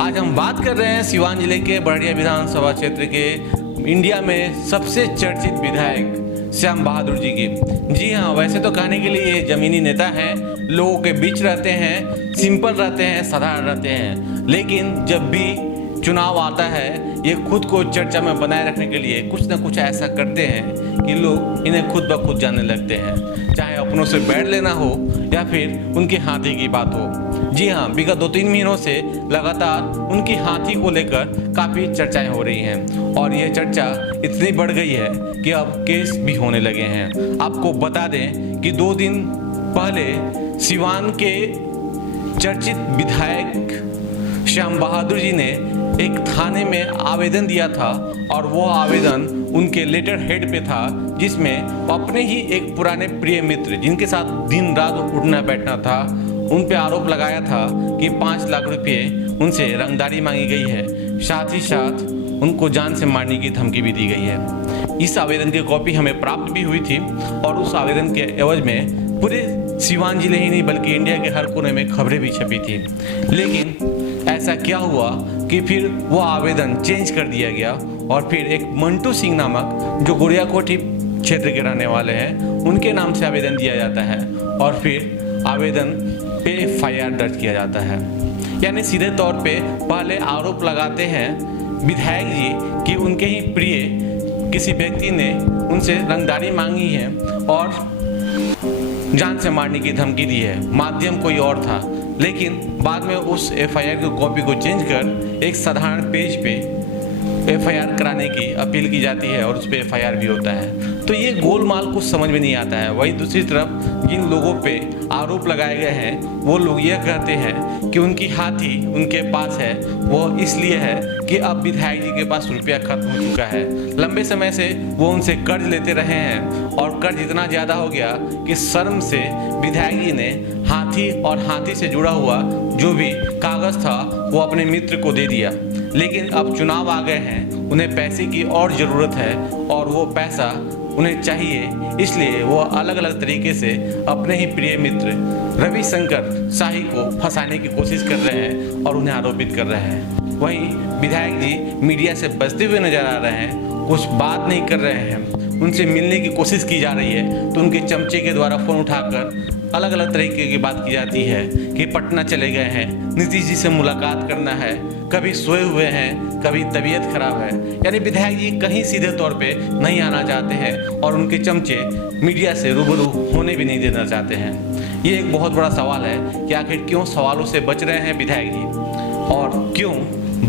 आज हम बात कर रहे हैं सिवान जिले के बड़िया विधानसभा क्षेत्र के इंडिया में सबसे चर्चित विधायक श्याम बहादुर जी की। जी हाँ, वैसे तो कहने के लिए ये जमीनी नेता हैं, लोगों के बीच रहते हैं, सिंपल रहते हैं, साधारण रहते हैं, लेकिन जब भी चुनाव आता है ये खुद को चर्चा में बनाए रखने के लिए कुछ ना कुछ ऐसा करते हैं कि लोग इन्हें खुद ब खुद जानने लगते हैं, चाहे अपनों से बैठ लेना हो या फिर उनके हाथी की बात हो। जी हाँ, विगत 2-3 महीनों से लगातार उनकी हाथी को लेकर काफ़ी चर्चाएं हो रही हैं और ये चर्चा इतनी बढ़ गई है कि अब केस भी होने लगे हैं। आपको बता दें कि 2 दिन पहले सिवान के चर्चित विधायक श्याम बहादुर जी ने एक थाने में आवेदन दिया था और वो आवेदन उनके लेटर हेड पे था, जिसमें अपने ही एक पुराने प्रिय मित्र जिनके साथ दिन रात उठना बैठना था उन पे आरोप लगाया था कि 5 लाख रुपए उनसे रंगदारी मांगी गई है, साथ ही साथ उनको जान से मारने की धमकी भी दी गई है। इस आवेदन की कॉपी हमें प्राप्त भी हुई थी और उस आवेदन के एवज में पूरे सिवान जिले ही नहीं बल्कि इंडिया के हर कोने में खबरें भी छपी थी। लेकिन ऐसा क्या हुआ कि फिर वो आवेदन चेंज कर दिया गया और फिर एक मंटू सिंह नामक जो गुड़ियाकोठी क्षेत्र के रहने वाले हैं उनके नाम से आवेदन दिया जाता है और फिर आवेदन पे FIR दर्ज किया जाता है। यानी सीधे तौर पे पहले आरोप लगाते हैं विधायक जी कि उनके ही प्रिय किसी व्यक्ति ने उनसे रंगदारी मांगी है और जान से मारने की धमकी दी है, माध्यम कोई और था। लेकिन बाद में उस FIR की कॉपी को चेंज कर एक साधारण पेज पे FIR कराने की अपील की जाती है और उस पर FIR भी होता है। तो ये गोलमाल कुछ समझ में नहीं आता है। वहीं दूसरी तरफ जिन लोगों पे आरोप लगाए गए हैं वो लोग यह कहते हैं कि उनकी हाथी उनके पास है, वो इसलिए है कि अब विधायक जी के पास रुपया खत्म हो चुका है। लंबे समय से वो उनसे कर्ज लेते रहे हैं और कर्ज इतना ज़्यादा हो गया कि शर्म से विधायक जी ने हाथी और हाथी से जुड़ा हुआ जो भी कागज़ था वो अपने मित्र को दे दिया। लेकिन अब चुनाव आ गए हैं, उन्हें पैसे की और ज़रूरत है और वो पैसा उन्हें चाहिए, इसलिए वो अलग अलग तरीके से अपने ही प्रिय मित्र रविशंकर शाही को फंसाने की कोशिश कर रहे हैं और उन्हें आरोपित कर रहे हैं। वहीं विधायक जी मीडिया से बचते हुए नजर आ रहे हैं, कुछ बात नहीं कर रहे हैं, उनसे मिलने की कोशिश की जा रही है तो उनके चमचे के द्वारा फ़ोन उठाकर अलग अलग तरीके की बात की जाती है कि पटना चले गए हैं, नीतीश जी से मुलाकात करना है, कभी सोए हुए हैं, कभी तबीयत खराब है। यानी विधायक जी कहीं सीधे तौर पे नहीं आना चाहते हैं और उनके चमचे मीडिया से रूबरू होने भी नहीं देना चाहते हैं। ये एक बहुत बड़ा सवाल है कि आखिर क्यों सवालों से बच रहे हैं विधायक जी और क्यों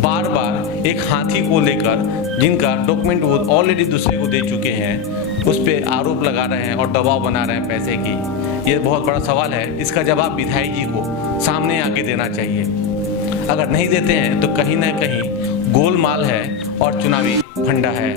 बार बार एक हाथी को लेकर जिनका डॉक्यूमेंट वो ऑलरेडी दूसरे को दे चुके हैं उस पर आरोप लगा रहे हैं और दबाव बना रहे हैं पैसे की। ये बहुत बड़ा सवाल है, इसका जवाब विधायक जी को सामने आके देना चाहिए। अगर नहीं देते हैं तो कहीं ना कहीं गोलमाल है और चुनावी फंडा है।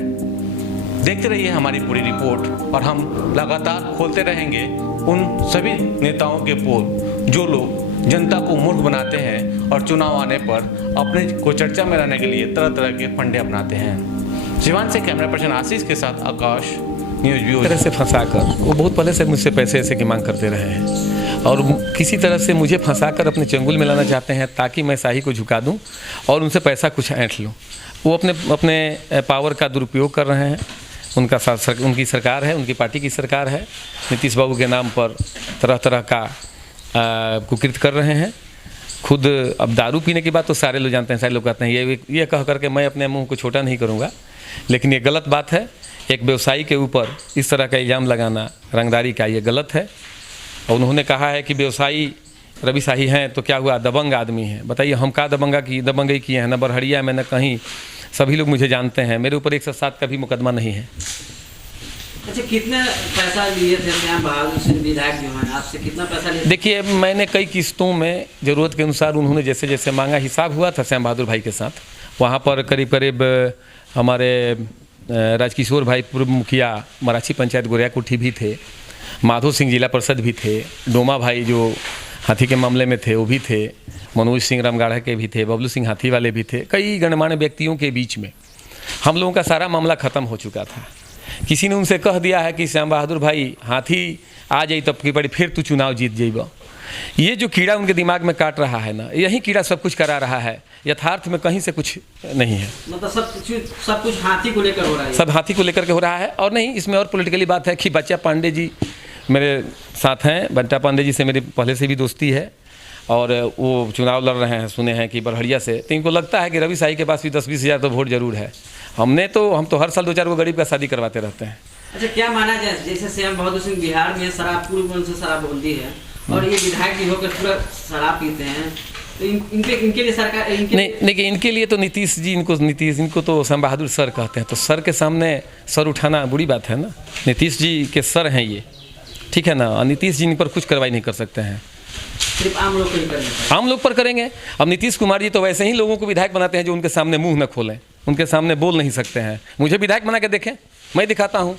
देखते रहिए हमारी पूरी रिपोर्ट और हम लगातार खोलते रहेंगे उन सभी नेताओं के पोल जो लोग जनता को मूर्ख बनाते हैं और चुनाव आने पर अपने को चर्चा में रहने के लिए तरह तरह के फंडे अपनाते हैं। सिवान से कैमरा पर्सन आशीष के साथ आकाश, न्यूज़ ब्यूरो। तरह से फंसाकर वो बहुत पहले से मुझसे पैसे ऐसे की मांग करते रहे हैं और किसी तरह से मुझे फंसाकर अपने चंगुल में लाना चाहते हैं ताकि मैं शाही को झुका दूं और उनसे पैसा कुछ ऐंठ लूं। वो अपने पावर का दुरुपयोग कर रहे हैं। उनकी सरकार है, उनकी पार्टी की सरकार है, नीतीश बाबू के नाम पर तरह तरह का कुकृत कर रहे हैं। खुद अब दारू पीने की बात तो सारे लोग जानते हैं, सारे लोग कहते हैं। ये कह करके मैं अपने मुंह को छोटा नहीं करूँगा, लेकिन ये गलत बात है। एक व्यवसायी के ऊपर इस तरह का इल्ज़ाम लगाना रंगदारी का, ये गलत है। और उन्होंने कहा है कि व्यवसायी रवि शाही हैं तो क्या हुआ, दबंग आदमी हैं। बताइए हम का दबंगई किए हैं, न बरहड़िया में न कहीं। सभी लोग मुझे जानते हैं, मेरे ऊपर 107 का भी मुकदमा नहीं है। अच्छा, कितना पैसा लिए थे श्याम बहादुर सिंह विधायक जो हैं, आपसे कितना पैसा लिए? देखिए, मैंने कई किस्तों में ज़रूरत के अनुसार उन्होंने जैसे जैसे मांगा, हिसाब हुआ था श्याम बहादुर भाई के साथ। वहाँ पर करीब करीब हमारे राजकिशोर भाई पूर्व मुखिया मराठी पंचायत गुड़ियाकोठी भी थे, माधो सिंह जिला परिषद भी थे, डोमा भाई जो हाथी के मामले में थे वो भी थे, मनोज सिंह रामगढ़ के भी थे, बबलू सिंह हाथी वाले भी थे। कई गणमान्य व्यक्तियों के बीच में हम लोगों का सारा मामला ख़त्म हो चुका था। किसी ने उनसे कह दिया है कि श्याम बहादुर भाई हाथी आ जाई तब की बड़ी फिर तू चुनाव जीत जाइब। ये जो कीड़ा उनके दिमाग में काट रहा है ना, यही कीड़ा सब कुछ करा रहा है। यथार्थ में कहीं से कुछ नहीं है। मतलब सब कुछ हाथी को लेकर हो रहा है। सब हाथी को लेकर के हो रहा है। और नहीं, इसमें और पॉलिटिकली बात है कि बच्चा पांडे जी मेरे साथ हैं। बंटा पांडे जी से मेरी पहले से भी दोस्ती है और वो चुनाव लड़ रहे हैं, सुने हैं कि बरहड़िया से। तो इनको लगता है कि रवि शाही के पास भी 10-20 हज़ार तो वोट जरूर है। हम तो हर साल 2-4 को गरीब का शादी करवाते रहते हैं। अच्छा, क्या माना जाए, जैसे श्याम बहादुर सिंह बिहार में शराब पूर्ण से शराबबंदी है और ये विधायक भी होकर पूरा शराब पीते हैं, तो इनके लिए सरकार नहीं, लेकिन इनके लिए तो नीतीश इनको तो श्याम बहादुर सर कहते हैं। तो सर के सामने सर उठाना बुरी बात है ना। नीतीश जी के सर हैं ये, ठीक है ना। और नीतीश जी इन पर कुछ कार्रवाई नहीं कर सकते हैं, सिर्फ आम लोग पर करेंगे। आम लोग पर करेंगे। अब नीतीश कुमार जी तो वैसे ही लोगों को विधायक बनाते हैं जो उनके सामने मुंह न खोलें, उनके सामने बोल नहीं सकते हैं। मुझे विधायक बना के देखें, मैं दिखाता हूँ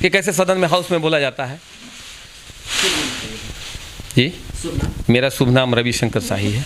कि कैसे सदन में, हाउस में बोला जाता है। जी, मेरा शुभ नाम रविशंकर शाही है।